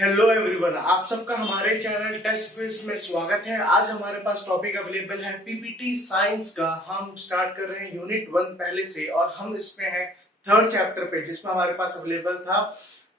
Hello everyone, आप सबका हमारे चैनल टेस्ट क्विज में स्वागत है। आज हमारे पास टॉपिक अवेलेबल है पीपीटी साइंस का। हम स्टार्ट कर रहे हैं यूनिट 1 पहले से और हम इसमें हैं थर्ड चैप्टर पे, जिसमें हमारे पास अवेलेबल था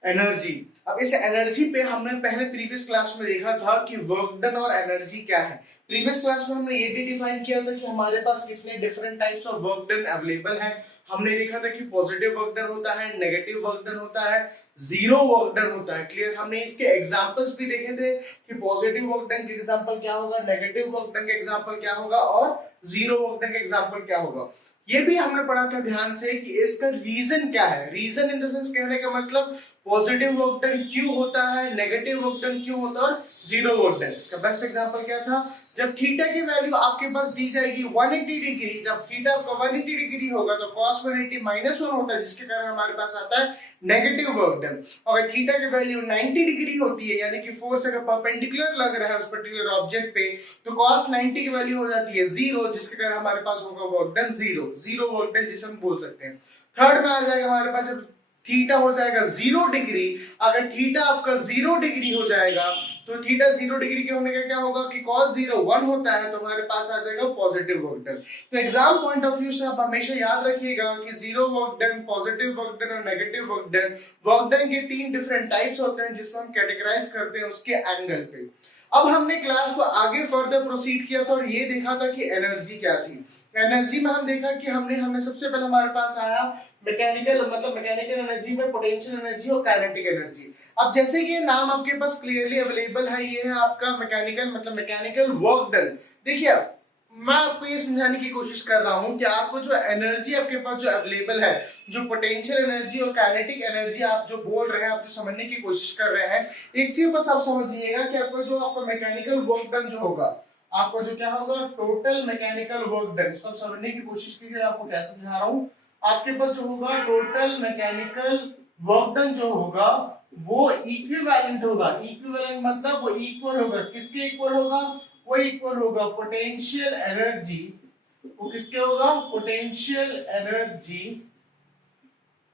एनर्जी। अब इस एनर्जी पे हमने पहले प्रीवियस क्लास में देखा था कि वर्क डन और एनर्जी क्या है। प्रीवियस क्लास में हमने ये भी डिफाइन किया था कि हमारे पास कितने different types of work done available है। हमने देखा था कि पॉजिटिव वर्क डन होता है, नेगेटिव वर्क डन होता है, जीरो वर्क डन होता है। क्लियर? हमने इसके एग्जांपल्स भी देखे थे कि पॉजिटिव वर्क डन के एग्जांपल क्या होगा, नेगेटिव वर्क डन के एग्जांपल क्या होगा और जीरो वर्क डन के एग्जांपल क्या होगा। ये भी हमने पढ़ा था ध्यान से कि इसका रीजन क्या है। रीजन इन द सेंस कहने का मतलब पॉजिटिव वर्क डन क्यों होता है, नेगेटिव वर्क डन क्यों होता है और जीरो वर्क डन। इसका बेस्ट एग्जांपल क्या था? जब थीटा की वैल्यू आपके पास दी जाएगी 180 डिग्री, जब थीटा आपका 180 डिग्री होगा तो cos 180 -1 होता है, जिसके कारण हमारे पास आता है नेगेटिव वर्क डन। और थीटा की वैल्यू 90 डिग्री होती है, यानी कि फोर्स अगर परपेंडिकुलर लग रहा है उस पर्टिकुलर ऑब्जेक्ट पे, तो cos 90 की वैल्यू हो जाती है 0, जिसके कारण हमारे पास होगा work done 0, zero work done जिसे हम बोल सकते हैं। थर्ड में आ जाएगा हमारे पास जब थीटा हो जाएगा 0 डिग्री। अगर थीटा आपका 0 डिग्री हो जाएगा तो थीटा 0 डिग्री के होने का क्या होगा कि cos 0 1 होता है, तो हमारे पास आ जाएगा पॉजिटिव वर्क डन। तो एग्जाम पॉइंट ऑफ व्यू से आप हमेशा याद रखिएगा कि zero work done, positive work done और negative work done, work done के 3 डिफरेंट टाइप्स होते हैं जिसको हम कैटेगराइज करते हैं उसके एंगल पे। अब हमने क्लास को आगे फर्दर प्रोसीड किया था और ये देखा था कि एनर्जी क्या थी। एनर्जी में हम देखा कि हमने सबसे पहले हमारे पास आया मैकेनिकल एनर्जी में पोटेंशियल एनर्जी और काइनेटिक एनर्जी। अब जैसे कि ये नाम आपके पास क्लियरली अवेलेबल है, ये है आपका मैकेनिकल वर्क डन। देखिए, मैं आपको ये समझाने की कोशिश कर रहा हूं कि आपको जो एनर्जी आपके पास जो अवेलेबल है, जो पोटेंशियल एनर्जी और काइनेटिक एनर्जी आप जो बोल रहे हैं, आप जो समझने की कोशिश कर रहे हैं, एक चीज बस आप समझिएगा कि आपका मैकेनिकल वर्क डन जो होगा, आपको जो क्या होगा, टोटल मैकेनिकल वर्क डन। इसको समझने की कोशिश कीजिए, आपको क्या समझा रहा हूं। आपके पास जो होगा टोटल मैकेनिकल वर्क डन जो होगा वो इक्विवेलेंट होगा। इक्विवेलेंट मतलब वो इक्वल होगा, किसके इक्वल होगा? वो इक्वल होगा पोटेंशियल एनर्जी। वो किसके होगा? Potential energy.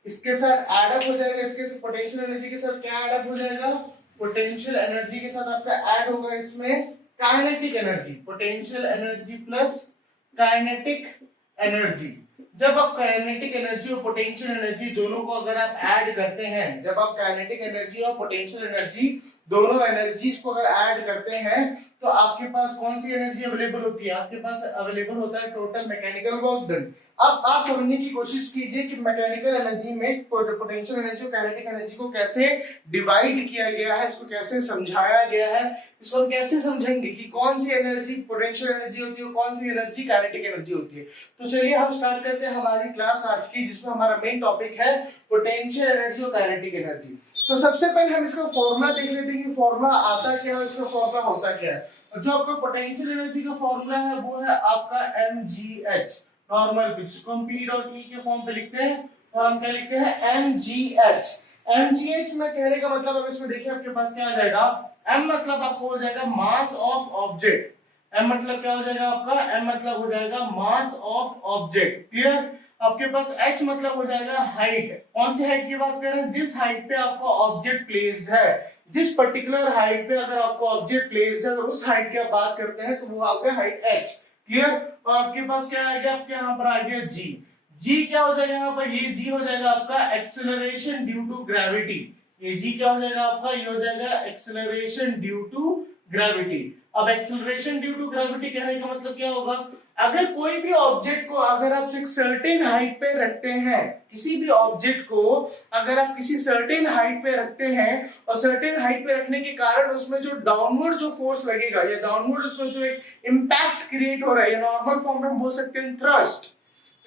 इसके साथ ऐड अप हो जाएगा, इसके पोटेंशियल एनर्जी के साथ क्या ऐड अप हो जाएगा? पोटेंशियल एनर्जी के साथ आपका ऐड होगा इसमें kinetic energy. Potential energy plus kinetic energy. जब आप काइनेटिक एनर्जी और पोटेंशियल एनर्जी दोनों को अगर आप ऐड करते हैं, जब आप काइनेटिक एनर्जी और पोटेंशियल एनर्जी दोनों एनर्जीज को अगर ऐड करते हैं, तो आपके पास कौन सी एनर्जी अवेलेबल होती है? आपके पास अवेलेबल होता है टोटल मैकेनिकल वर्क डन। अब आप समझने की कोशिश कीजिए कि मैकेनिकल एनर्जी में पोटेंशियल एनर्जी और काइनेटिक एनर्जी को कैसे डिवाइड किया गया है, इसको कैसे समझाया गया है, इसको हम कैसे समझेंगे कि कौन सी एनर्जी पोटेंशियल एनर्जी होती है, कौन सी एनर्जी काइनेटिक एनर्जी होती है। तो चलिए हम स्टार्ट करते हैं हमारी क्लास आज की, जिसमें हमारा मेन टॉपिक है पोटेंशियल एनर्जी और काइनेटिक एनर्जी। तो सबसे पहले हम इसका फॉर्मूला देख लेते हैं कि फॉर्मूला आता क्या है, इसका फॉर्मूला होता क्या है। जो आपका पोटेंशियल एनर्जी का फॉर्मूला है वो है आपका mgh नॉर्मल पे, जिसको हम p डॉट e के फॉर्म पे लिखते हैं, और हम क्या लिखते हैं mgh। mgh में कहने का मतलब, अब इसमें देखिए आपके पास क्या आ जाएगा, m मतलब आपको हो जाएगा मास ऑफ ऑब्जेक्ट। m मतलब क्या हो जाएगा आपका? m मतलब हो जाएगा मास ऑफ ऑब्जेक्ट। क्लियर? आपके पास h मतलब हो जाएगा हाइट। कौन सी हाइट की बात कर रहे हैं? जिस हाइट पे आपका ऑब्जेक्ट प्लेस्ड है, जिस पर्टिकुलर हाइट पे अगर आपको ऑब्जेक्ट प्लेस्ड है, अगर उस हाइट की आप बात करते हैं तो वो आपका हाइट h। क्लियर? और आपके पास क्या आ गया? आपके यहाँ पर आ गया g। g क्या हो जाएगा यहाँ पर? ये g हो जाएगा आपका एक्सेलरेशन ड्यू टू ग्रेविटी। ये g क्या हो जाएगा आपका? ये हो जाएगा एक्सेलरेशन ड्यू टू ग्रेविटी। अब एक्सेलरेशन ड्यू टू ग्रेविटी कहने का मतलब क्या होगा? अगर कोई भी ऑब्जेक्ट को अगर आप एक सर्टेन हाइट पे रखते हैं, किसी भी ऑब्जेक्ट को अगर आप किसी सर्टेन हाइट पे रखते हैं, और सर्टेन हाइट पे रखने के कारण उसमें जो डाउनवर्ड जो फोर्स लगेगा, या डाउनवर्ड उसमें जो एक इंपैक्ट क्रिएट हो रहा है, या नॉर्मल फॉर्म में हम बोल सकते हैं थ्रस्ट।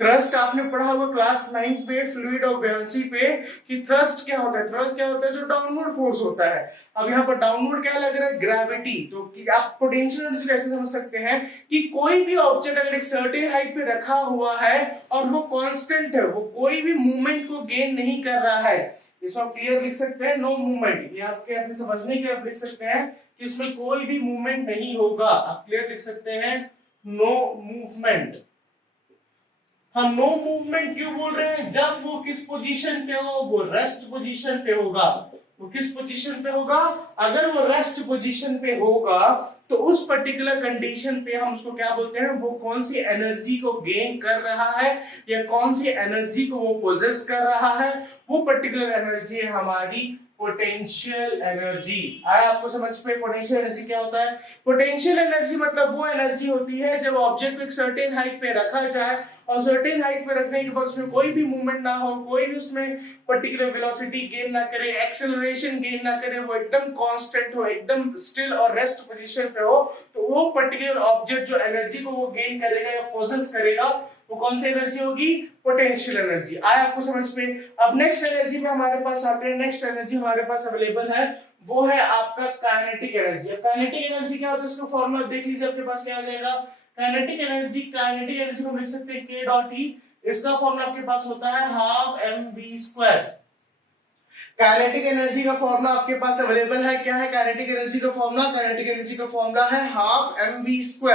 थ्रस्ट आपने पढ़ा होगा क्लास 9 पे फ्लूइड और बुयांसी पे कि थ्रस्ट क्या होता है। थ्रस्ट क्या होता है? जो डाउनवर्ड फोर्स होता है। अब यहाँ पर डाउनवर्ड क्या लग रहा है? ग्रेविटी। तो कि आप पोटेंशियल एनर्जी कैसे समझ सकते हैं कि कोई भी ऑब्जेक्ट अगर एक सर्टेन हाइट पे रखा हुआ है और वो कांस्टेंट है, वो कोई भी मूवमेंट को गेन नहीं कर रहा है, इसमें आप क्लियर लिख सकते हैं नो मूवमेंट। ये आपके अपने समझने के आप लिख सकते हैं कि इसमें कोई भी मूवमेंट नहीं होगा। आप क्लियर लिख सकते हैं नो मूवमेंट। हम नो मूवमेंट क्यों बोल रहे हैं? जब वो किस पोजीशन पे हो? वो रेस्ट पोजीशन पे होगा। वो किस पोजीशन पे होगा? अगर वो रेस्ट पोजीशन पे होगा तो उस पर्टिकुलर कंडीशन पे हम उसको क्या बोलते हैं, वो कौन सी एनर्जी को गेन कर रहा है या कौन सी एनर्जी को वो पोजेस कर रहा है, वो पर्टिकुलर एनर्जी है हमारी पोटेंशियल एनर्जी। आया आपको समझ पे? पोटेंशियल एनर्जी क्या होता है? पोटेंशियल एनर्जी मतलब वो एनर्जी होती है जब ऑब्जेक्ट को एक सर्टेन हाइट पे रखा जाए और सर्टेन हाइट पे रखने के बाद उसमें कोई भी मूवमेंट ना हो, कोई भी उसमें पर्टिकुलर वेलोसिटी गेन ना करे, एक्सेलरेशन गेन ना करे, वो एकदम कांस्टेंट हो, एकदम स्टिल और रेस्ट पोजीशन पे हो, तो वो पर्टिकुलर ऑब्जेक्ट जो एनर्जी को वो गेन करेगा या पोजेस करेगा, वो कौन सी एनर्जी होगी? Potential energy. आया आपको समझ पे? अब नेक्स्ट एनर्जी में हमारे पास आते हैं। नेक्स्ट एनर्जी हमारे पास अवेलेबल है वो है आपका काइनेटिक एनर्जी। अब काइनेटिक एनर्जी क्या होता है इसको फॉर्मूला देख लीजिए, आपके पास क्या आ जाएगा? काइनेटिक एनर्जी को हम लिख सकते हैं k डॉट ई, इसका फॉर्मूला आपके पास होता है हाफ mv²। काइनेटिक एनर्जी का फॉर्मूला आपके पास अवेलेबल है। क्या है काइनेटिक एनर्जी का फॉर्मूला? काइनेटिक एनर्जी का फॉर्मूला है हाफ mv²।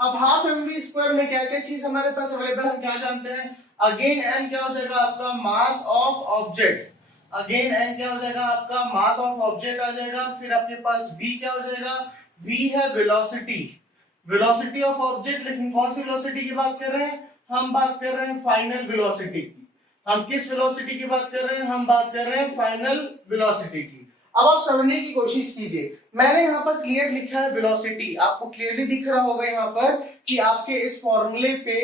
अब हाफ mv² में क्या क्या चीज हमारे पास अवेलेबल है, क्या जानते हैं? अगेन m क्या हो जाएगा आपका? Mass of object. Again m क्या हो जाएगा आपका? मास ऑफ ऑब्जेक्ट आ जाएगा। फिर आपके पास v क्या हो जाएगा? v है वेलोसिटी, वेलोसिटी ऑफ ऑब्जेक्ट। लेकिन कौन सी वेलोसिटी की बात कर रहे हैं? हम बात कर रहे हैं फाइनल वेलोसिटी की। हम किस वेलोसिटी की बात कर रहे हैं? हम बात कर रहे हैं फाइनल वेलोसिटी की। अब आप समझने की कोशिश कीजिए, मैंने यहाँ पर क्लियर लिखा है वेलोसिटी, आपको क्लियरली दिख रहा होगा यहाँ पर कि आपके इस फॉर्मूले पे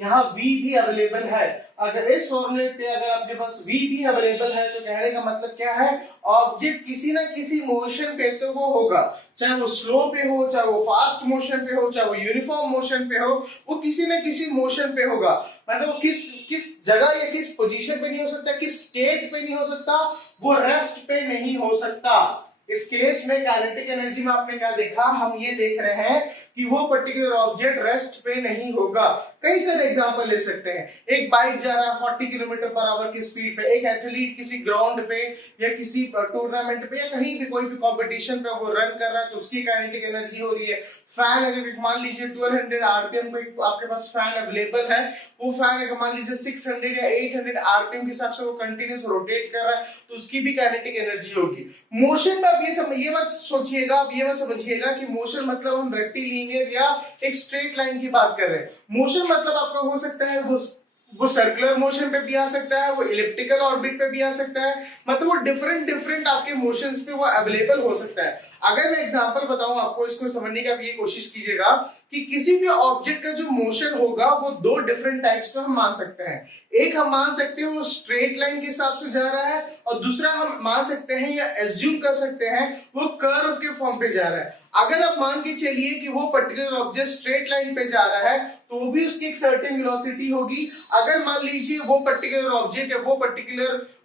यहाँ v भी अवेलेबल है। अगर इस फॉर्मूले पे अगर आपके पास v भी अवेलेबल है तो कहने का मतलब क्या है? ऑब्जेक्ट किसी ना किसी मोशन पे तो वो होगा, चाहे वो स्लो पे हो, चाहे वो फास्ट मोशन पे हो, चाहे वो यूनिफॉर्म मोशन पे हो, वो किसी ना किसी मोशन पे होगा। मतलब वो किस जगह या किस पोजीशन पे नहीं हो सकता, किस स्टेट पे नहीं हो सकता, वो रेस्ट पे नहीं हो सकता। इस केस में काइनेटिक एनर्जी में आपने क्या देखा? हम ये देख रहे हैं कि वो पर्टिकुलर ऑब्जेक्ट रेस्ट पे नहीं होगा। कई सारे एग्जांपल ले सकते हैं। एक बाइक जा रहा है 40 किलोमीटर पर आवर की स्पीड पे, एक एथलीट किसी ग्राउंड पे या किसी टूर्नामेंट पे या कहीं भी कोई भी कंपटीशन पे वो रन कर रहा है तो उसकी काइनेटिक एनर्जी हो रही है। फैन अगर मान लीजिए 1200 आरपीएम पे आपके पास फैन अवेलेबल है, वो फैन अगर मान लीजिए 600 या 800 आरपीएम के हिसाब से वो कंटिन्यूस रोटेट कर रहा है तो उसकी भी काइनेटिक एनर्जी होगी। मोशन में आप ये मत सोचिएगा, आप ये मत समझिएगा कि मोशन मतलब हम रेक्टिलिनियर या एक स्ट्रेट लाइन की बात कर रहे हैं। मोशन मतलब आपका हो सकता है वो सर्कुलर मोशन पे भी आ सकता है, वो इलिप्टिकल ऑर्बिट पे भी आ सकता है, मतलब वो डिफरेंट आपके मोशंस पे वो अवेलेबल हो सकता है। अगर मैं एग्जांपल बताऊं आपको, इसको समझने की आप ये कोशिश कीजिएगा कि किसी भी ऑब्जेक्ट का जो मोशन होगा वो दो डिफरेंट टाइप्स पे हम मान सकते हैं। एक हम मान सकते हैं वो स्ट्रेट लाइन के हिसाब से जा रहा है और दूसरा हम मान सकते हैं या एज्यूम कर सकते हैं वो कर्व के फॉर्म पे जा रहा है। अगर आप मान के चलिए कि वो पर्टिकुलर ऑब्जेक्ट स्ट्रेट लाइन पे जा रहा है तो वो भी उसकी एक सर्टेन वेलोसिटी होगी। अगर मान लीजिए वो पर्टिकुलर ऑब्जेक्ट है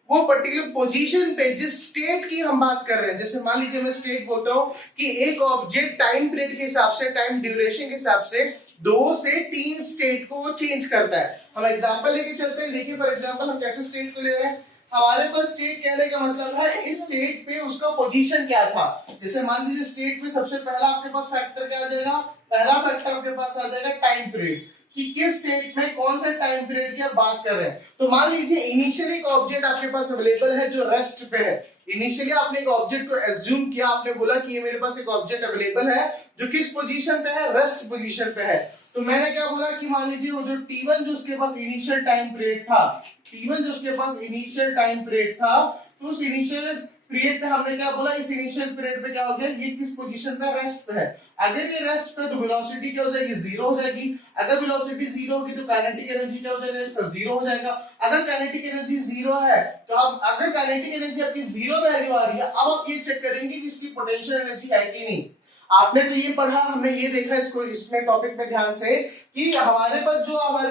वो पर्टिकुलर पोजीशन पे जिस स्टेट की हम बात कर रहे हैं, जैसे मान लीजिए मैं स्टेट बोलता हूं कि एक ऑब्जेक्ट टाइम पीरियड के हिसाब से, टाइम ड्यूरेशन के हिसाब से 2 से 3 स्टेट को चेंज करता है। हम एग्जांपल लेके चलते हैं। देखिए फॉर एग्जांपल हम कैसे स्टेट को ले रहे हैं। हमारे पास स्टेट कहने का मतलब है इस स्टेट पे उसका पोजीशन क्या था। जैसे मान लीजिए स्टेट पे सबसे पहला आपके पास फैक्टर क्या आ जाएगा? पहला फैक्टर आपके पास आ जाएगा टाइम पीरियड, कि किस स्टेट में कौन से टाइम पीरियड की आप बात कर रहे हैं। तो मान लीजिए इनिशियली एक ऑब्जेक्ट आपके पास अवेलेबल है जो रेस्ट पे है। इनिशियली आपने एक ऑब्जेक्ट को एज्यूम किया, आपने बोला कि ये मेरे पास एक ऑब्जेक्ट अवेलेबल है जो किस पोजीशन पे है? रेस्ट पोजीशन पे है। तो मैंने क्या बोला कि मान लीजिए वो जो t1 जो उसके पास इनिशियल टाइम पीरियड था, t1 जो उसके पास इनिशियल टाइम पीरियड था, तो उस इनिशियल पीरियड पे हमने क्या बोला? इस इनिशियल पीरियड पे क्या हो गया? ये किस पोजीशन पे? रेस्ट पे है। अगर ये रेस्ट पे तो वेलोसिटी क्या हो जाएगी? जीरो हो जाएगी। अगर वेलोसिटी जीरो होगी तो काइनेटिक एनर्जी क्या हो जाएगा? इसका जीरो हो जाएगा। अगर काइनेटिक एनर्जी जीरो है तो अब अगर काइनेटिक एनर्जी आपकी जीरो वैल्यू आ रही है, अब आप ये चेक करेंगे कि इसकी पोटेंशियल एनर्जी है कि नहीं। आपने तो ये पढ़ा, हमने ये देखा इसको इसमें टॉपिक में ध्यान से कि हमारे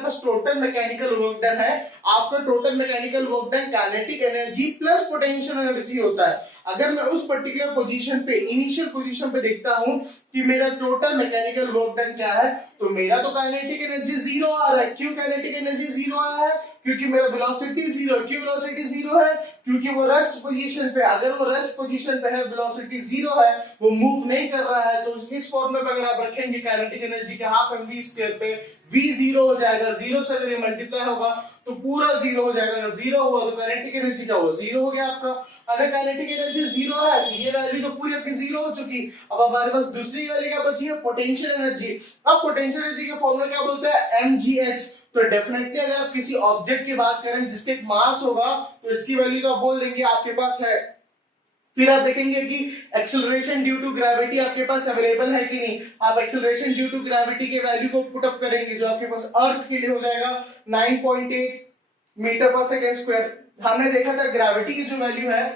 पास टोटल मैकेनिकल वर्क डन है। आपका total mechanical work done kinetic energy plus potential energy होता है। अगर मैं उस पर्टिकुलर पोजीशन पे, इनिशियल पोजीशन पे देखता हूं कि मेरा टोटल मैकेनिकल वर्क डन क्या है, तो मेरा तो काइनेटिक एनर्जी जीरो आ रहा है। क्यों काइनेटिक एनर्जी जीरो आया है? क्योंकि मेरा वेलोसिटी जीरो है। क्यों वेलोसिटी जीरो है? क्योंकि वो रेस्ट पोजीशन पे, अगर वो रेस्ट पोजीशन पे है, वेलोसिटी 0 है, वो मूव नहीं कर रहा है, तो इस फॉर्मूले पे अगर आप रखेंगे काइनेटिक एनर्जी के हाफ mv स्क्वायर पे v 0 हो जाएगा, 0 से अगर ये मल्टीप्लाई होगा तो पूरा 0 हो जाएगा, अगर 0 हुआ तो काइनेटिक एनर्जी क्या हुआ, 0 हो गया आपका। अगर काइनेटिक एनर्जी 0 है तो ये वैल्यू तो पूरी अपनी 0 हो चुकी। अब हमारे पास दूसरी वैल्यू क्या बची है, पोटेंशियल एनर्जी। अब पोटेंशियल एनर्जी का फॉर्मूला क्या बोलते हैं, mgh। तो डेफिनेटली अगर आप किसी ऑब्जेक्ट की बात करें जिसके एक मास होगा तो इसकी वैल्यू तो आप बोल देंगे आपके पास है। फिर आप देखेंगे कि एक्सेलरेशन ड्यू टू ग्रेविटी आपके पास अवेलेबल है कि नहीं। आप एक्सेलरेशन ड्यू टू ग्रेविटी के वैल्यू को पुट अप करेंगे जो आपके पास अर्थ के लिए हो जाएगा 9.8 मीटर पर सेकेंड स्क्वायर। हमने देखा था ग्रेविटी की जो वैल्यू है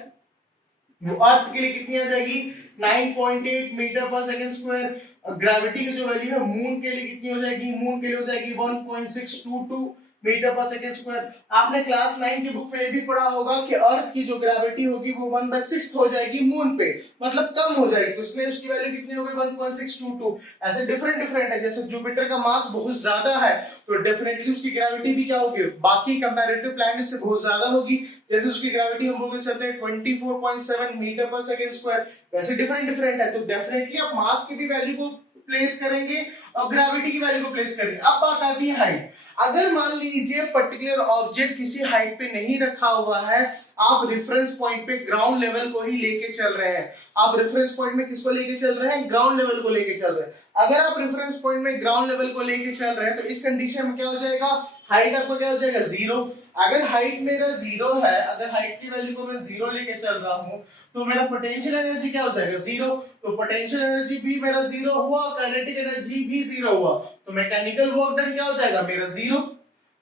वो अर्थ के लिए कितनी आ जाएगी, 9.8 मीटर पर सेकेंड स्क्वायर। ग्रेविटी की जो वैल्यू है मून के लिए कितनी हो जाएगी, मून के लिए हो जाएगी 1.622 मीटर पर सेकेंड स्क्वायर। आपने क्लास 9 की बुक में भी पढ़ा होगा कि अर्थ की जो ग्रेविटी होगी वो 1/6 हो जाएगी मून पे, मतलब कम हो जाएगी, तो इसलिए उसकी वैल्यू कितनी हो गई 1.622। ऐसे डिफरेंट डिफरेंट है, जैसे जुपिटर का मास बहुत ज्यादा है तो डेफिनेटली उसकी ग्रेविटी भी क्या होगी, बाकी कंपैरेटिव प्लैनेट से बहुत ज्यादा होगी। जैसे उसकी ग्रेविटी हम लोग चलते हैं 24.7 मीटर पर सेकेंड स्क्वायर, वैसे डिफरेंट डिफरेंट है। तो डेफिनेटली आप मास की भी वैल्यू को प्लेस करेंगे और ग्रेविटी की वैल्यू को प्लेस करेंगे। अब बात आती है हाइट। अगर मान लीजिए पर्टिकुलर ऑब्जेक्ट किसी हाइट पे नहीं रखा हुआ है, आप रेफरेंस पॉइंट पे ग्राउंड लेवल को ही लेके चल रहे हैं। आप रेफरेंस पॉइंट में किसको लेके चल रहे हैं, ग्राउंड लेवल को लेके चल रहे हैं। अगर आप रेफरेंस पॉइंट में ग्राउंड लेवल को लेके चल रहे हैं तो इस कंडीशन में क्या हो जाएगा, हाइट आपको क्या हो जाएगा, 0। अगर हाइट मेरा 0 है, अगर हाइट की वैल्यू को मैं 0 लेके चल रहा हूं तो मेरा पोटेंशियल एनर्जी क्या हो जाएगा, 0। तो पोटेंशियल एनर्जी भी मेरा 0 हुआ, काइनेटिक एनर्जी भी 0 हुआ, तो मैकेनिकल वर्क डन क्या हो जाएगा मेरा 0।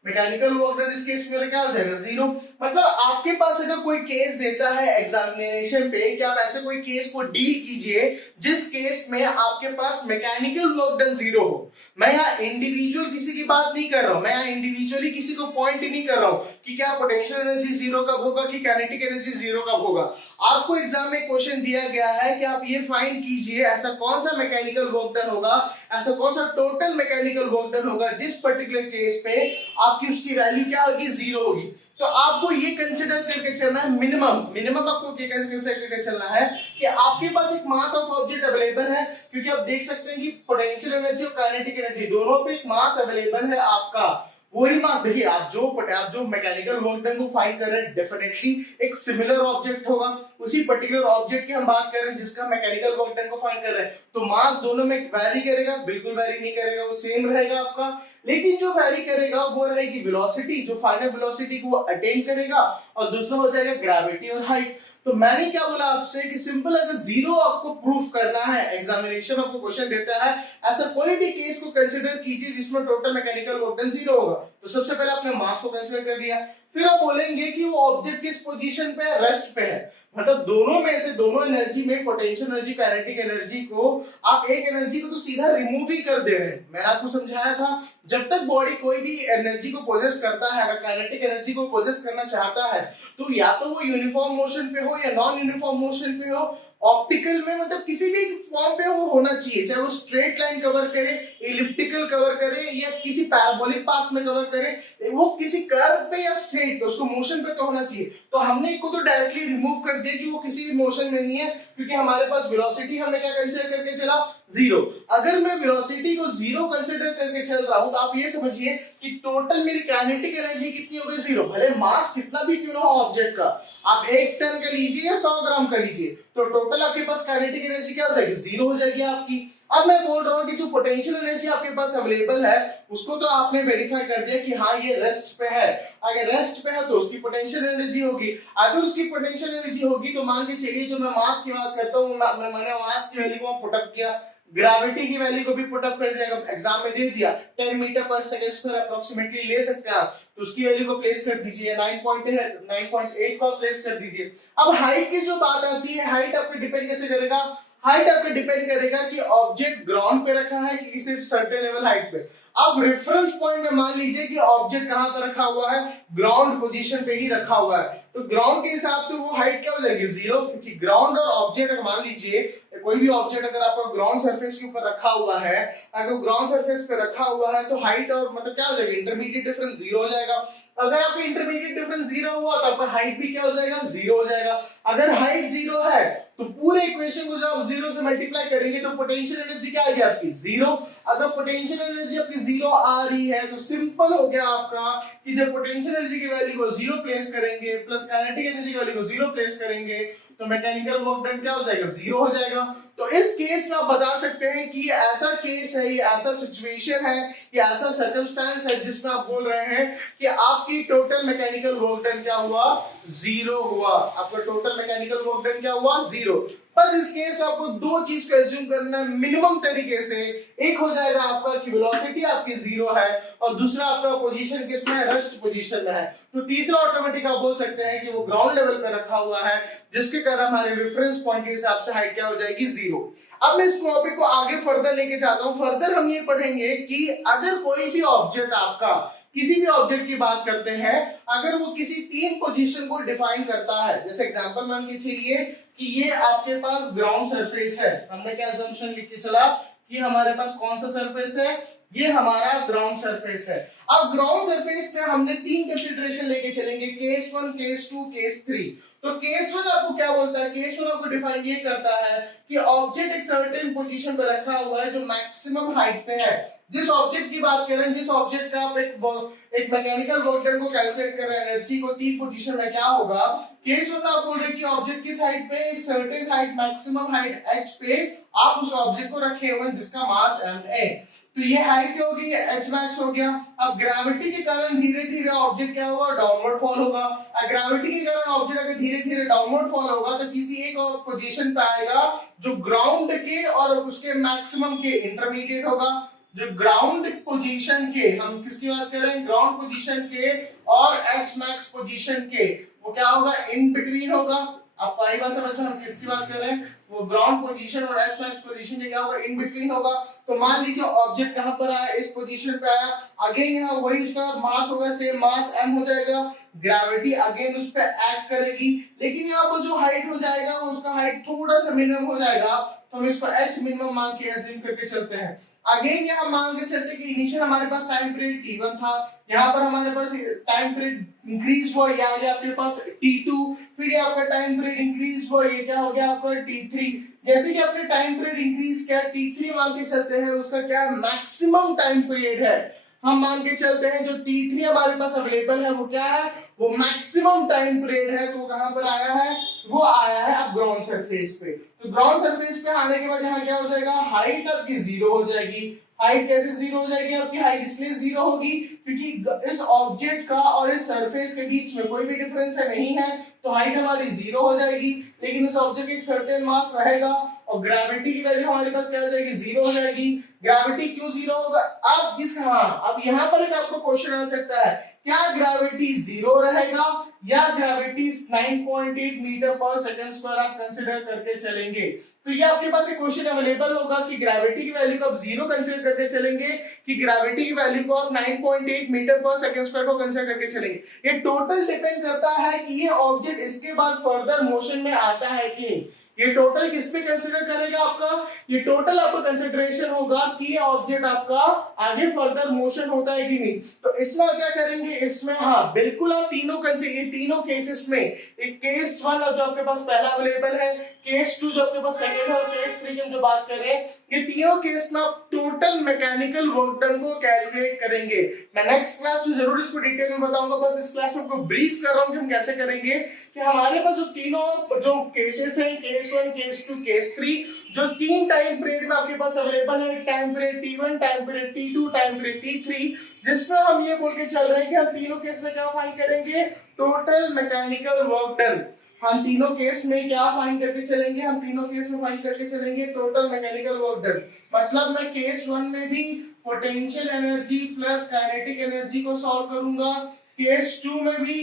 मैकेनिकल वर्क डन इस केस में क्या हो जाएगा, 0। मतलब आपके पास अगर कोई केस देता है एग्जामिनेशन पे कि आप ऐसे कोई केस को डील कीजिए जिस केस में आपके पास मैकेनिकल वर्क डन 0 हो। मैं यहाँ इंडिविजुअल किसी की बात नहीं कर रहा हूं, मैं यहाँ इंडिविजुअली किसी को पॉइंट नहीं कर रहा हूं कि क्या पोटेंशियल एनर्जी 0 कब होगा, कि काइनेटिक एनर्जी 0 कब होगा। आपको एग्जाम में क्वेश्चन दिया गया है कि आप ये फाइंड कीजिए ऐसा कौन सा मैकेनिकल वर्क डन होगा, ऐसा कौन सा टोटल मैकेनिकल वर्क डन होगा जिस पर्टिकुलर केस पे आपकी उसकी वैल्यू क्या होगी, 0 होगी। तो आपको ये कंसीडर करके चलना है मिनिमम आपको ये कंसीडर करके चलना है कि आपके पास एक मास ऑफ ऑब्जेक्ट अवेलेबल है, क्योंकि आप देख सकते हैं कि पोटेंशियल एनर्जी और काइनेटिक एनर्जी दोनों पे एक मास अवेलेबल है आपका। वही मास देखिए, आप जो मैकेनिकल वर्क डन को फाइंड कर रहे हैं डेफिनेटली एक सिमिलर ऑब्जेक्ट होगा, उसी पर्टिकुलर ऑब्जेक्ट की हम बात कर रहे हैं जिसका मैकेनिकल वर्क डन को फाइंड कर रहे हैं। तो मास दोनों में वैरी करेगा, बिल्कुल वैरी नहीं करेगा, वो सेम रहेगा आपका। लेकिन जो वैरी करेगा वो रहेगी वेलोसिटी, जो फाइनल वेलोसिटी को वो अटेन करेगा, और दूसरा हो जाएगा ग्रेविटी और हाइट। तो मैंने क्या बोला आपसे कि सिंपल अगर 0 आपको प्रूफ करना है, एग्जामिनेशन आपको क्वेश्चन देता है ऐसा कोई भी केस को कंसीडर कीजिए जिसमें टोटल मैकेनिकल वर्क डन 0 होगा। तो सबसे पहले आपने मास को कंसीडर कर लिया, फिर आप बोलेंगे कि वो ऑब्जेक्ट किस पोजीशन पे है, रेस्ट पे है। मतलब दोनों में से, दोनों एनर्जी में, पोटेंशियल एनर्जी काइनेटिक एनर्जी को, आप एक एनर्जी को तो सीधा रिमूव ही कर दे रहे हैं। मैंने आपको समझाया था जब तक बॉडी कोई भी एनर्जी को पोजेस करता है, अगर काइनेटिक एनर्जी को पोजेस करना चाहता है तो या तो वो यूनिफॉर्म मोशन पे हो या नॉन यूनिफॉर्म मोशन पे हो, ऑप्टिकल में मतलब किसी भी फॉर्म पे वो होना चाहिए, चाहे वो स्ट्रेट लाइन कवर करे, इलिप्टिकल कवर करे या किसी पैराबोलिक पाथ में कवर करे, वो किसी कर्व पे या स्ट्रेट पे, उसको मोशन पे तो होना चाहिए। तो हमने एक को तो डायरेक्टली रिमूव कर दिया कि वो किसी भी मोशन में नहीं है, क्योंकि हमारे पास वेलोसिटी हमने क्या कंसीडर करके चला, 0। अगर मैं वेलोसिटी को 0 कंसीडर करके चल रहा हूं तो आप ये समझिए कि टोटल मेरी काइनेटिक एनर्जी कितनी हो गई, 0। भले मास कितना भी क्यों ना हो ऑब्जेक्ट का, आप 1 टन का लीजिए या 100 ग्राम का लीजिए, तो टोटल आपके पास काइनेटिक एनर्जी क्या हो जाएगी, 0 हो जाएगी आपकी। अब मैं बोल रहा हूं कि जो पोटेंशियल एनर्जी आपके पास अवेलेबल है उसको तो आपने वेरीफाई कर दिया कि हाँ ये रेस्ट पे है। अगर रेस्ट पे है तो उसकी पोटेंशियल एनर्जी होगी, अगर उसकी पोटेंशियल एनर्जी होगी तो मान के चलिए जो मैं मास की बात करता हूं, मैंने मास की वैल्यू को पुटअप किया, ग्रेविटी की वैल्यू को भी पुटअप कर दिया, एग्जाम में दे दिया 10 मीटर पर सेकंड स्क्वायर अप्रोक्सीमेटली ले सकते हैं आप, तो उसकी वैल्यू को प्लेस कर दीजिए, 9.8 को प्लेस कर दीजिए। अब हाइट की जो बात आती है, हाइट आपको डिपेंड कैसे करेगा, हाइट आपको डिपेंड करेगा कि ऑब्जेक्ट ग्राउंड पे रखा है कि किसी सर्टेन लेवल हाइट पे। अब रेफरेंस पॉइंट में मान लीजिए कि ऑब्जेक्ट कहां पर रखा हुआ है, ग्राउंड पोजीशन पे ही रखा हुआ है, तो ग्राउंड के हिसाब से वो हाइट क्या हो जाएगी 0, क्योंकि ग्राउंड और ऑब्जेक्ट अगर मान लीजिए कोई भी ऑब्जेक्ट अगर आपका ग्राउंड सरफेस के ऊपर रखा हुआ है, अगर ग्राउंड सरफेस पे रखा हुआ है तो हाइट और मतलब क्या हो जाएगा, इंटरमीडिएट डिफरेंस 0 हो जाएगा। अगर आपका इंटरमीडिएट डिफरेंस 0 हुआ तो आपका हाइट भी क्या हो जाएगा, 0 हो जाएगा। अगर हाइट 0 है तो पूरे इक्वेशन को जब आप 0 से मल्टीप्लाई करेंगे तो पोटेंशियल एनर्जी क्या आएगी आपकी 0। अगर पोटेंशियल एनर्जी आपकी 0 आ रही है तो सिंपल हो गया आपका कि जब पोटेंशियल एनर्जी की वैल्यू को 0 प्लेस करेंगे प्लस काइनेटिक एनर्जी की वैल्यू को 0 प्लेस करेंगे तो मैकेनिकल वर्क डन क्या हो जाएगा, 0 हो जाएगा। तो इस केस में आप बता सकते हैं कि ऐसा केस है, ये ऐसा सिचुएशन है, ये ऐसा सर्कमस्टेंस है जिसमें आप बोल रहे हैं कि आपकी टोटल मैकेनिकल वर्क डन क्या हुआ, 0 हुआ। आपका टोटल मैकेनिकल वर्क डन क्या हुआ, 0। बस इस केस आपको दो चीज को एज्यूम करना है मिनिमम तरीके से। एक हो जाएगा आपका कि वेलोसिटी आपकी 0 है और दूसरा आपका पोजीशन किसमें है, रेस्ट पोजीशन में है। तो तीसरा ऑटोमेटिक आप बोल सकते हैं कि वो ग्राउंड लेवल पे रखा हुआ है, जिसके कारण हमारे रेफरेंस पॉइंट के हिसाब से हाइट क्या हो जाएगी, 0। अब मैं इस टॉपिक को आगे फर्दर लेके जाता हूं। फर्दर हम ये पढ़ेंगे कि अगर कोई भी ऑब्जेक्ट आपका, किसी भी ऑब्जेक्ट की बात करते हैं, अगर वो किसी तीन पोजीशन को डिफाइन करता है, जैसे एग्जांपल मान के चलिए कि ये आपके पास ग्राउंड सरफेस है, हमने क्या असम्पशन लिख के चला कि हमारे पास कौन सा सरफेस है, ये हमारा ग्राउंड सरफेस है। अब ग्राउंड सरफेस पे हमने तीन कंसीडरेशन लेके चलेंगे, केस 1, केस 2, केस 3। तो केस 1 आपको क्या बोलता है, केस 1 आपको डिफाइन ये करता है कि ऑब्जेक्ट एक सर्टेन पोजीशन पे रखा हुआ है जो मैक्सिमम हाइट पे है। जिस ऑब्जेक्ट की बात कर रहे हैं, जिस ऑब्जेक्ट का आप एक मैकेनिकल वर्क डन को कैलकुलेट कर रहे हैं, एनर्जी को तीन पोजीशन में क्या होगा, केस 1 में आप बोल रहे हैं कि ऑब्जेक्ट किस हाइट पे, एक certain height, maximum height h पे आप उस ऑब्जेक्ट को रखे हुए हैं जिसका मास m है। तो ये हाइट क्या होगी, h max हो गया। अब ग्रेविटी के कारण धीरे धीरे ऑब्जेक्ट क्या होगा, डाउनवर्ड फॉल होगा। ग्रेविटी के कारण ऑब्जेक्ट अगर धीरे धीरे डाउनवर्ड फॉल होगा तो किसी एक पोजीशन पे आएगा जो ग्राउंड के और उसके मैक्सिमम के इंटरमीडिएट होगा। जो ग्राउंड पोजीशन के, हम किसकी बात कर रहे हैं, ग्राउंड पोजीशन के और h max पोजीशन के, वो क्या होगा, इन बिटवीन होगा। आपको आई बात समझ में, हम किसकी बात कर रहे हैं, वो ग्राउंड पोजीशन और h max पोजीशन के क्या होगा, इन बिटवीन होगा। तो मान लीजिए ऑब्जेक्ट कहां पर आया, इस पोजीशन पे आया, अगेन यहाँ वही उसका मास होगा, सेम मास m हो जाएगा। ग्रेविटी अगेन उस पर एक्ट करेगी, लेकिन यहाँ पर जो हाइट हो जाएगा वो उसका हाइट थोड़ा सा मिनिमम हो जाएगा, तो हम इसको h मिनिमम मान के एज्यूम करके चलते हैं। अगेन यहाँ मान के चलते कि इनिशियल हमारे पास टाइम पीरियड t1 था, यहाँ पर हमारे पास टाइम पीरियड इंक्रीज हुआ, ये आ गया आपके पास t2, फिर ये आपका टाइम पीरियड इंक्रीज हुआ, ये क्या हो गया आपका t3। जैसे कि आपने टाइम पीरियड इंक्रीज किया, t3 मान के चलते हैं उसका क्या मैक्सिमम टाइम पीरियड है। हम मान के चलते हैं जो t3 हमारे पास अवेलेबल है वो क्या है, वो मैक्सिमम टाइम पीरियड है। तो वो कहां पर आया है, वो आया है अब ग्राउंड सरफेस पे। तो ग्राउंड सरफेस पे आने के बाद यहाँ क्या हो जाएगा, हाइट आपकी 0 हो जाएगी। हाइट कैसे 0 हो जाएगी, आपकी हाइट इसलिए 0 होगी क्योंकि इस ऑब्जेक्ट का और इस सरफेस के बीच में कोई भी डिफरेंस है नहीं है, तो हाइट हमारी 0 हो जाएगी। लेकिन उस ऑब्जेक्ट एक सर्टेन मास रहेगा और ग्रेविटी की वैल्यू हमारे पास क्या हो जाएगी, 0 हो जाएगी। ग्रेविटी क्यों 0 होगा, अब इस, हाँ अब यहाँ पर एक आपको क्वेश्चन आ सकता है, क्या ग्रेविटी 0 रहेगा या ग्रेविटी 9.8 मीटर पर सेकंड स्क्वायर आप कंसीडर करके चलेंगे। तो ये आपके पास एक क्वेश्चन अवेलेबल होगा कि ग्रेविटी की वैल्यू को आप 0 कंसीडर करके चलेंगे कि ग्रेविटी की वैल्यू को आप 9.8 मीटर पर सेकंड स्क्वायर को कंसीडर करके चलेंगे। ये टोटल डिपेंड करता है कि ये ऑब्जेक्ट इसके बाद फर्दर मोशन में आता है कि नहीं। ये टोटल किस पे कंसीडर करेगा आपका, ये टोटल आपका कंसीडरेशन होगा कि ये ऑब्जेक्ट आपका आगे फर्दर मोशन होता है कि नहीं। तो इसमें क्या करेंगे, इसमें हाँ बिल्कुल आप तीनों केसेस में, एक केस 1 जो आपके पास पहला अवेलेबल है, केस 2 जो आपके पास सेकंड है और केस 3 की हम जो बात कर रहे हैं, ये तीनों केस में आप टोटल मैकेनिकल वर्क डन को कैलकुलेट करेंगे। मैं नेक्स्ट क्लास में जरूर इसको डिटेल में बताऊंगा, बस इस क्लास में आपको ब्रीफ कर रहा हूं कि हम कैसे करेंगे कि हमारे पास जो तीनों जो केसेस हैं, केस 1, केस 2, केस 3, जो तीन टाइम पीरियड में आपके पास अवेलेबल है, time period t1, time period t2, time period t3, जिसमें हम ये बोल के चल रहे हैं कि हम तीनों केस में क्या फाइंड करेंगे, टोटल मैकेनिकल वर्क डन। हम तीनों केस में क्या फाइंड करके चलेंगे, हम तीनों केस में फाइंड करके चलेंगे टोटल मैकेनिकल वर्क डन। मतलब मैं केस 1 में भी potential energy plus kinetic energy को सॉल्व करूंगा, केस 2 में भी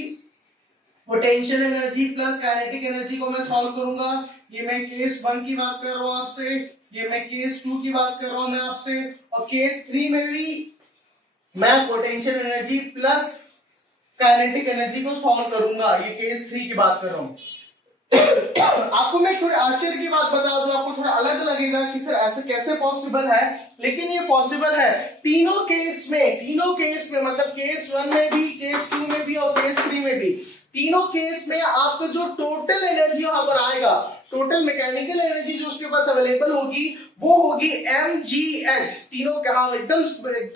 potential energy plus kinetic energy को मैं सॉल्व करूंगा। ये मैं केस 1 की बात कर रहा हूं आपसे, ये मैं केस 2 की बात कर रहा हूं मैं आपसे, और केस 3 में भी मैं potential energy plus kinetic energy को सॉल्व करूंगा। ये केस 3 की बात कर रहा हूं। आपको मैं थोड़ी आश्चर्य की बात बता दूं, आपको थोड़ा अलग लगेगा कि सर ऐसे कैसे पॉसिबल है, लेकिन ये पॉसिबल है तीनों केस में मतलब केस 1 में भी, केस 2 में भी और केस 3 में भी, तीनों केस में आपको जो टोटल एनर्जी वहां पर आएगा, टोटल मैकेनिकल एनर्जी जो उसके पास अवेलेबल होगी वो होगी mgh। तीनों कहा एकदम,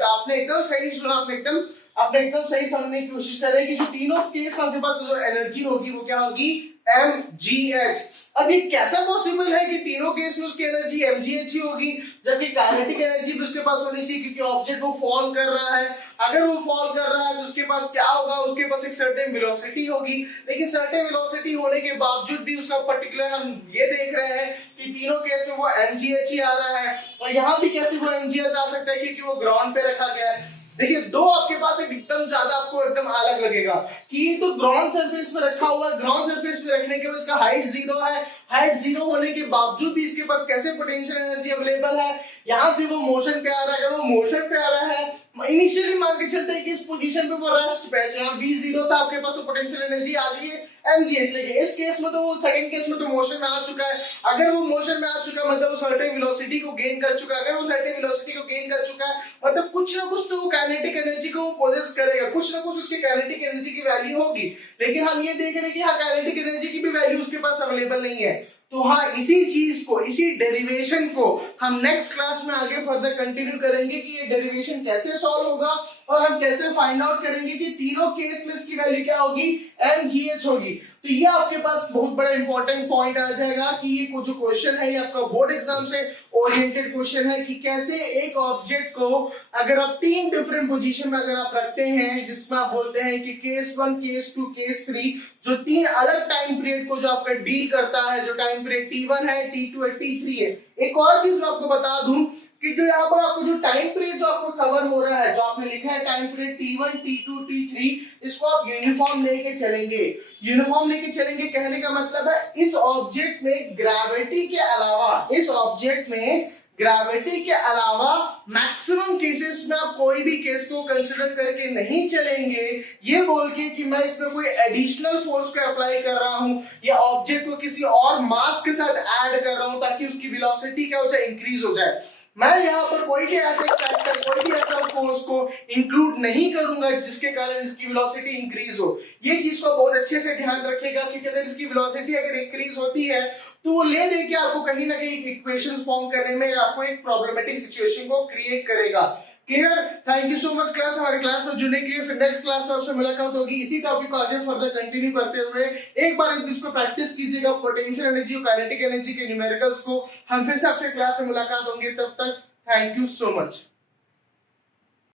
आपने एकदम सही सुना, आपने एकदम सही समझने की कोशिश करें कि जो तीनों केस में आपके पास जो एनर्जी होगी वो क्या होगी, mgh। अब ये कैसा पॉसिबल है कि तीनों केस में उसकी एनर्जी mgh ही होगी, जबकि काइनेटिक एनर्जी भी उसके पास होनी चाहिए, क्योंकि ऑब्जेक्ट वो फॉल कर रहा है। अगर वो फॉल कर रहा है तो उसके पास क्या होगा, उसके पास एक सर्टेन वेलोसिटी होगी, लेकिन सर्टेन वेलोसिटी होने के बावजूद भी उसका पर्टिकुलर हम ये देख रहे हैं कि तीनों केस में वो mgh ही आ रहा है। और यहां भी कैसे वो mgh आ सकता है, क्योंकि वो ग्राउंड पे रखा गया है। देखिए दो आपके पास एकदम ज्यादा आपको एकदम अलग लगेगा कि ये तो ग्राउंड सरफेस पे रखा हुआ है, ग्राउंड सरफेस पे रखने के बाद इसका हाइट 0 है, हाइट 0 होने के बावजूद भी इसके पास कैसे पोटेंशियल एनर्जी अवेलेबल है, यहां से वो मोशन पे आ रहा है। अगर वो मोशन पे आ रहा है, इनिशियली मान के चलते हैं कि इस पोजीशन पे वो रेस्ट पे है, यहाँ v0 था, आपके पास तो पोटेंशियल एनर्जी आ गई है mgh। लेकिन इस केस में तो वो सेकंड केस में तो मोशन में आ चुका है। अगर वो मोशन में आ चुका है मतलब वो सर्टेन वेलोसिटी को गेन कर चुका है। अगर वो सर्टेन वेलोसिटी को गेन कर चुका है मतलब कुछ ना कुछ तो वो काइनेटिक एनर्जी को पोजेस करेगा, कुछ ना कुछ उसकी काइनेटिक एनर्जी की वैल्यू होगी। लेकिन हम ये देख रहे हैं कि हाँ काइनेटिक एनर्जी की भी वैल्यू उसके पास अवेलेबल नहीं है। तो हाँ इसी चीज को, इसी डेरिवेशन को हम नेक्स्ट क्लास में आगे फर्दर कंटिन्यू करेंगे कि ये डेरिवेशन कैसे सॉल्व होगा और हम कैसे फाइंड आउट करेंगे कि तीनों केस में इसकी वैल्यू क्या होगी, mgh होगी। तो ये आपके पास बहुत बड़ा इंपॉर्टेंट पॉइंट आ जाएगा कि ये जो क्वेश्चन है ये आपका बोर्ड एग्जाम से ओरिएंटेड क्वेश्चन है कि कैसे एक ऑब्जेक्ट को अगर आप 3 डिफरेंट पोजीशन में अगर आप रखते हैं, जिसमें आप बोलते हैं कि केस 1, केस 2, केस 3, जो 3 अलग टाइम पीरियड को जो आपका डील करता है, जो टाइम पीरियड t1 है, t2 है, t3 है। एक और चीज मैं आपको बता दूं कि जो यहाँ पर आपको जो टाइम पीरियड जो आपको कवर हो रहा है, जो आपने लिखा है time period t1, t2, t3, इसको आप यूनिफॉर्म लेके चलेंगे। यूनिफॉर्म लेके चलेंगे कहने का मतलब है इस ऑब्जेक्ट में ग्रेविटी के अलावा, इस ऑब्जेक्ट में ग्रेविटी के अलावा मैक्सिमम केसेस में आप कोई भी केस को कंसीडर करके नहीं चलेंगे, ये बोल के कि मैं इसमें कोई एडिशनल फोर्स को अप्लाई कर रहा हूं या ऑब्जेक्ट को किसी और मास के साथ ऐड कर रहा हूं ताकि उसकी वेलोसिटी क्या हो जाए, इंक्रीज हो जाए। मैं यहाँ पर कोई भी ऐसे फैक्टर, कोई भी ऐसा फोर्स को इंक्लूड नहीं करूंगा जिसके कारण इसकी वेलोसिटी इंक्रीज हो। ये चीज को बहुत अच्छे से ध्यान रखिएगा, क्योंकि अगर इसकी वेलोसिटी अगर इंक्रीज होती है तो वो ले दे के आपको कहीं ना कहीं इक्वेशंस फॉर्म करने में आपको एक प्रॉब्लमेटिक सिचुएशन को क्रिएट करेगा। Clear? Thank you so much class, हमारे क्लास में जुड़ने के लिए। फिर नेक्स्ट क्लास में आपसे मुलाकात होगी इसी टॉपिक को आगे फर्दर कंटिन्यू करते हुए। एक बार इसको प्रैक्टिस कीजिएगा, पोटेंशियल एनर्जी और काइनेटिक एनर्जी के न्यूमेरिकल्स को। हम फिर से आपसे क्लास में मुलाकात होंगे, तब तक थैंक यू सो मच।